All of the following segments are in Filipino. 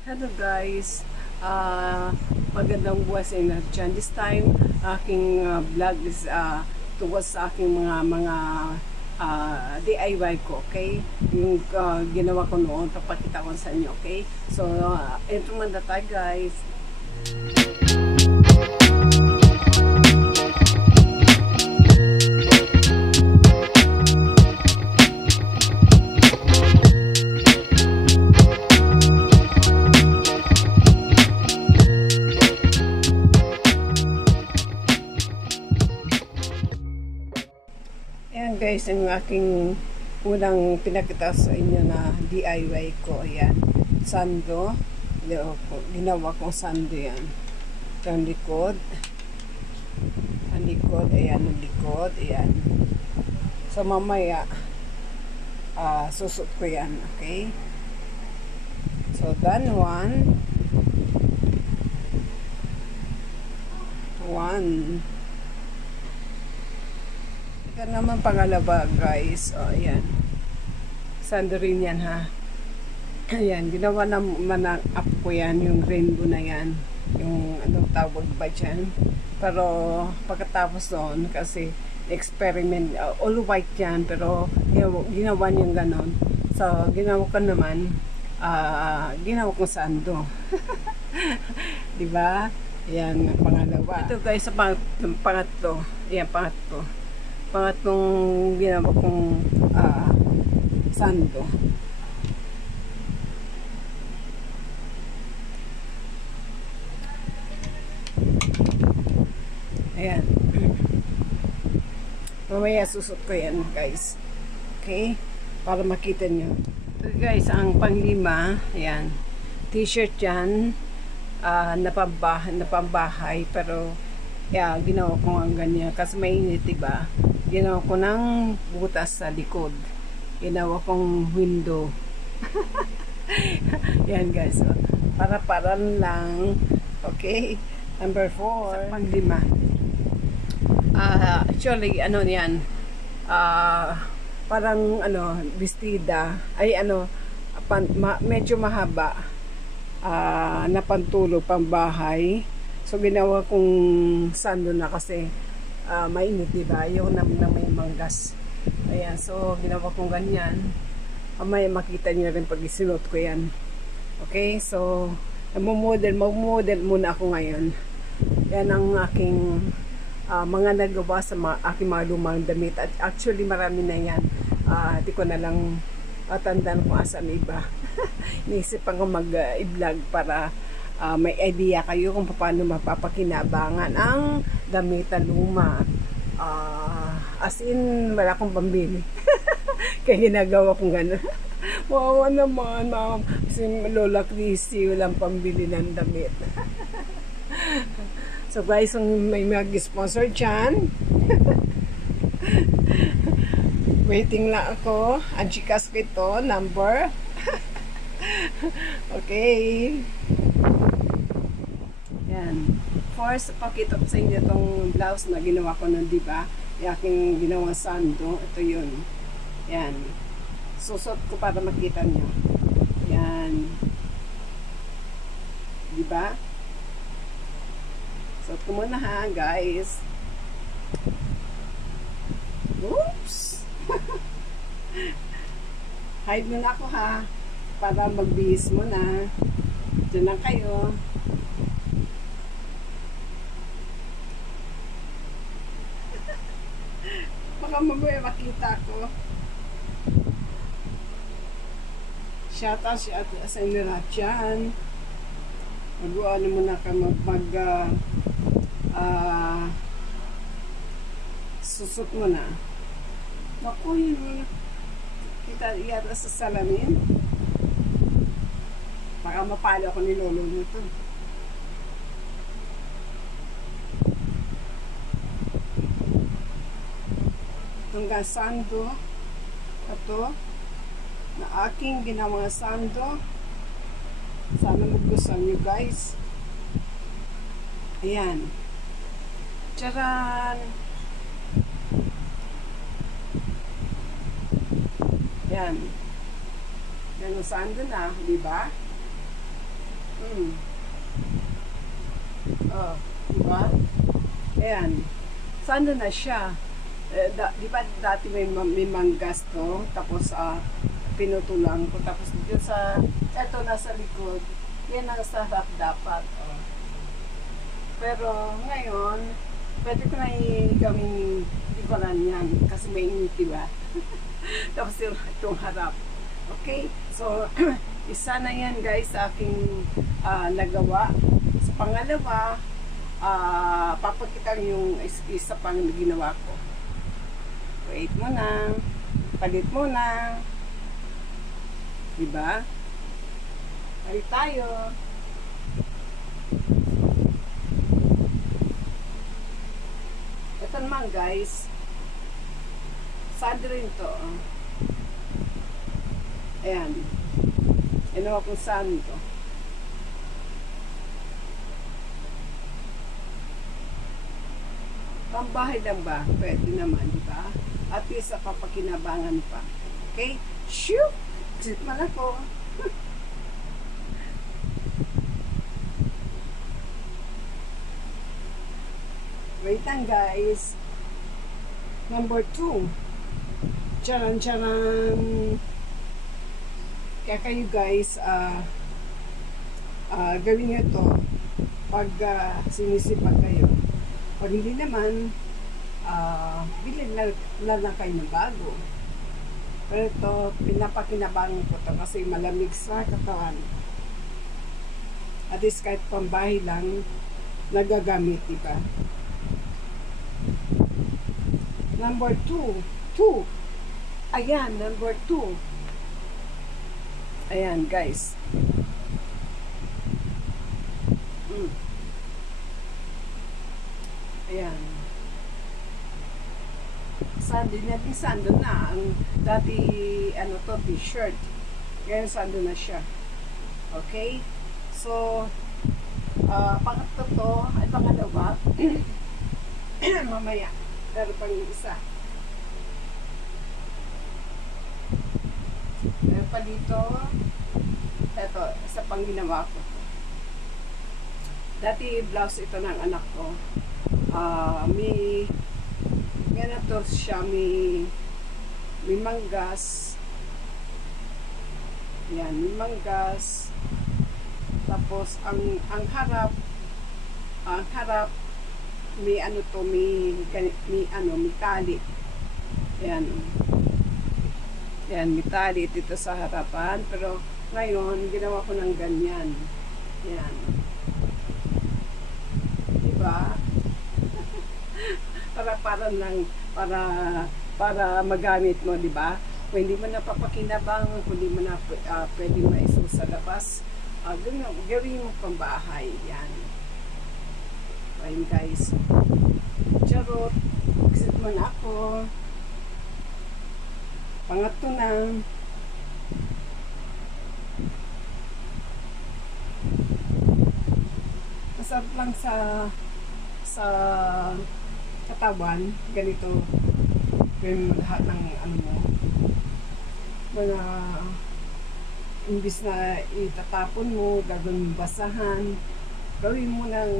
Hello guys, magandang buwan sa inyo dyan. This time, aking vlog is towards sa aking mga DIY ko, okay? Yung ginawa ko noon, papakita ko sa inyo, okay? So, ito man na tayo guys. Ayan guys, yung aking unang pinakita sa inyo na DIY ko. Ayan, sando. Ginawa kong sando yan. Ito ang likod. Ang likod, ayan ang likod. Ayan. So mamaya, susot ko yan. Okay? So done one. Ito naman pangalawa guys. O, ayan. Sando rin yan ha. Ayan, ginawa naman ang up ko yan. Yung rainbow na yan. Yung anong tawag ba dyan. Pero pagkatapos noon kasi experiment, all white yan. Pero ginawa niyang ganon. So, ginawa ko naman ginawa ko sando. Diba? Ayan, pangalawa. Ito guys, sa pangatlo. Ayan, pangatlo. Pangatlong ginawa kong sando. Ayan. Mamaya susot ko yan guys. Okay? Para makita nyo. So guys, ang panglima, ayan. T-shirt yan. Napambahay. Pero, yeah, ginawa ko ang ganyan. Kasi mainit, diba? Ginawa ko ng butas sa likod. Ginawa kong window. Yan guys. So, para-paran lang. Okay. Number 4. Sa panglima. Actually, ano yan. Parang, bestida. Ay, medyo mahaba. Na pantulog, pang bahay. So, ginawa kong sando na kasi mainit, diba? Yung na may manggas. Ayan, so ginawa kong ganyan. May makita nyo rin pag isinot ko yan. Okay, so mag-model muna ako ngayon. Yan ang aking mga nagawa sa aking mga lumang damit. At actually marami na yan. Di ko na lang tandaan kung asan iba. Naisip ako mag-vlog para may idea kayo kung paano mapapakinabangan ang damit na luma. As in, wala akong pambili. Kaya ginagawa kong gano'n. Wawa naman, ma'am. Kasi Lola Chrissy, walang pambili ng damit. So guys, kung may mag-sponsor dyan, waiting lang ako. Ang Gcash ko ito, number. Okay. Yan. First, pakita ko sa inyo itong blouse na ginawa ko nun, diba? Yung aking ginawang sando. Ito yun. Yan. Susot ko para makita nyo. Yan. Diba? Susot ko muna ha, guys. Oops! Hide muna ako ha. Para magbihis muna. Diyan lang kayo. Baka mamaya makita ko. Shout out sa inyo lahat dyan. Mag-uano muna ka susot mo na. Naku, yun. Kita yata sa salamin. Baka mapalo ako ni Lolo nito. Hanggang sando ito na aking ginawang sando. Sana magustuhan nyo guys. Ayan. Charan! Yan. Yan ang sando na, di ba? Mm. Oh, diba? Ayan. Sando na siya. Di ba dati may manggas to? Tapos, pinutulang ko. Tapos, dito eto nasa likod. Yan ang sa harap dapat. Oh. Pero, ngayon, pwede ko na gawing likuran yan. Kasi may init, diba? Tapos, itong harap. Okay? So, isa na yan guys sa aking nagawa. Sa pangalawa, papakita yung isa pang ginawa ko. Wait mo na. Palit mo na. Diba? Palit tayo. Ito naman guys. Saan rin to? Ayan. Ginawa kong saan to. Pambahay lang ba? Pwede naman, di ba? At least sa papakinabangan pa. Okay? Shoo! Exit man ako. Wait lang guys. Number 2. Charan-charan. Kaya kayo guys, gawin nyo to pag sinisipag kayo. Pag hindi naman, bilhin lang kayo ng bago. Pero ito, pinapakinabangan ko to kasi malamig sa katawan. At least kahit pambahay lang, nagagamit, diba? Number 2. Ayan, number 2. Ayan, guys. Ayan. Sando na. Ang dati, t-shirt. Ngayon, sando na siya. Okay? So, pangatlo to, ay pangalawa. Mamaya. Pero pang isa. Meron pa dito. Ito, isa pang ginawa ko. Dati blouse ito ng anak ko. May ganito siya, may manggas. Yan, may manggas. Tapos ang harap may may tali. Yan. Yan, may tali dito sa harapan. Pero ngayon, ginawa ko ng ganyan. Yan. Diba? para magamit mo, diba? Kung hindi mo napapakinabang, kung hindi mo na pwede maisuot sa labas, gawin mo pang bahay. Yan. Ayun guys. Charot. Exit mo na ako. Pangatlo na. Masarap lang sa katawan, ganito yung lahat ng mo mga imbis na itatapon mo, gagawin basahan, gawin mo ng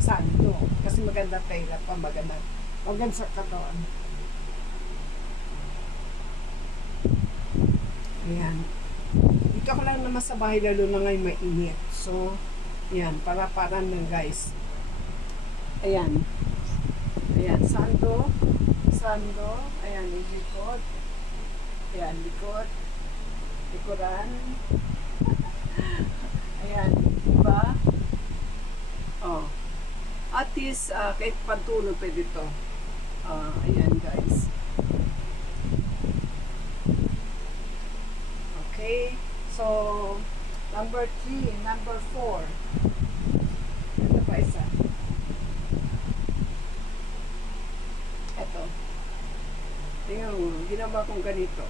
sando kasi maganda tayo pa, maganda sa katawan. Ayan, dito ako lang naman sa bahay, lalo na ngayon mainit, so ayan, para lang guys. Ayan. Ayan, sando. Ayan, yung likod. Ayan, likod. Likuran. Ayan, diba? Oh. At least, kahit pantulog pwede ito. Ayan, guys. Okay. So, number 3, number 4. Ito pa isa. Ito. Tingnan mo, ginawa kong ganito.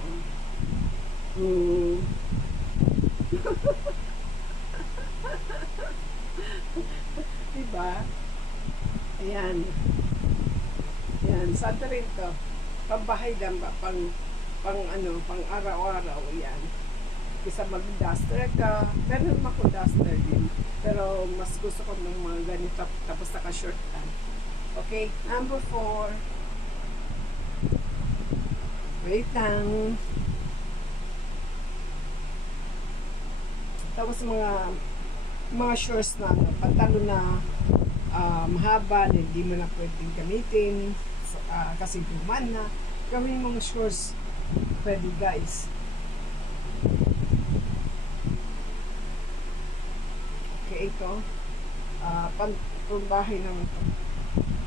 Diba? Ayan. Ayan, saan rin to? Pambahay lang ba? Pang araw-araw. Ayan. Kisa mag-duster ka. Pero naman ako duster din. Pero mas gusto ko ng mga ganito tapos naka-short lang. Okay, number 4. Wait lang. Tapos mga shorts na pantalon na mahaba na hindi mo na pwedeng gamitin kasi guman na. Gawin mong shorts pwede guys. Okay, ito pambahay naman ito.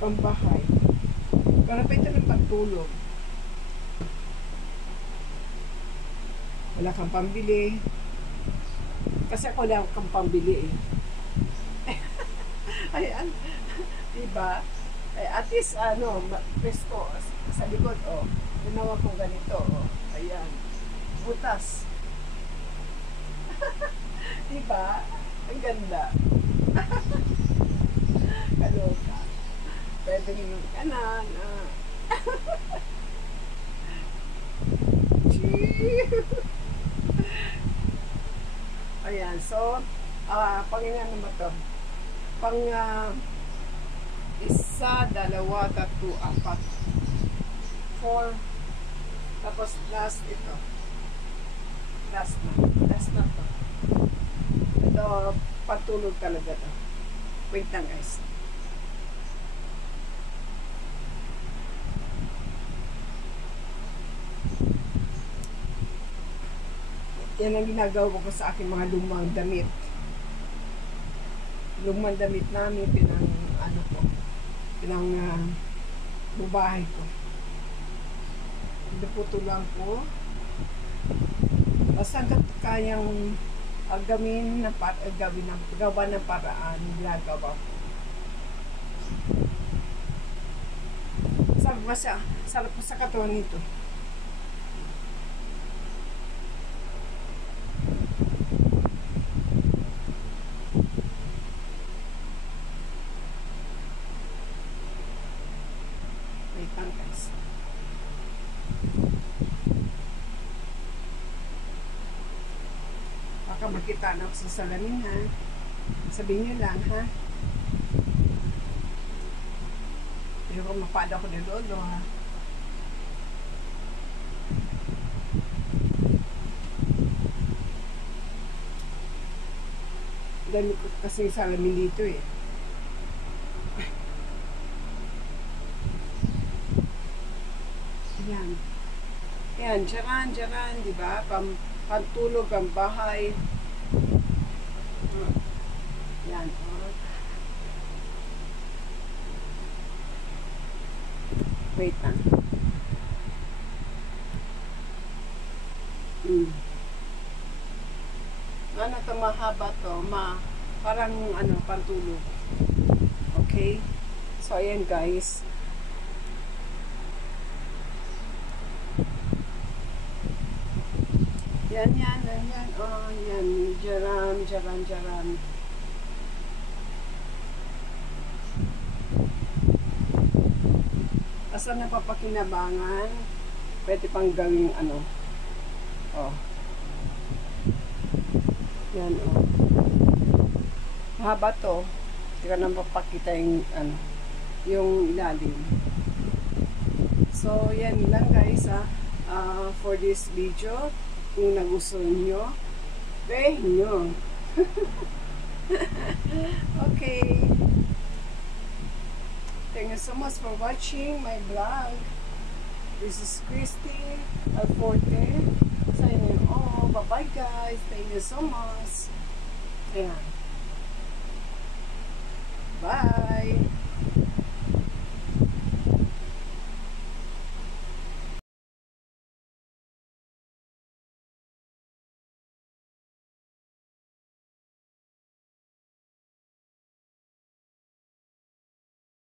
Pambahay. Pero pa ito ng pagtulog. Wala kang pambili. Kasi ako lang kang pambili eh. Ayan. Diba? Eh, at least, presko sa likod, oh. Ginawa kong ganito, oh. Ayan. Butas. Diba? Ang ganda. Kaloka. Pwede yung kanan. Ayan. So, pangilan naman ito. Pang 1, 2, 3, 4. Tapos last ito. Last na to. Ito, patulog talaga to. Wait lang guys. Yan ang ginagawa ko sa aking mga lumang damit. Lumang damit namin, bubahay ko. Pinuputulan ko. Basta kayang gawa ng paraan, ginagawa ko. Sarap pa sa katawan nito. Guys. Baka makita na ako sa salamin ha. Sabihin niyo lang ha. Hindi ko mapada ko ng lolo ha. Dami ko kasi salamin dito eh. Yan. Yan, jaran, di ba? Pantulog ang bahay. Yan. Wait lang. Ano to, mahaba to, parang pantulog. Okay? So, ayan guys. Yan. Oh, yan. Jaran. Asa napapakinabangan, pwede pang gawing oh. Yan, oh. Mahaba to. Hindi ka nang papakita yung ilalim. So, yan lang guys, for this video. Kung nagustuhan nyo, nyo. Okay. Thank you so much for watching my vlog. This is Christy Alforte. Sa inyo, bye-bye guys. Thank you so much. Ayan.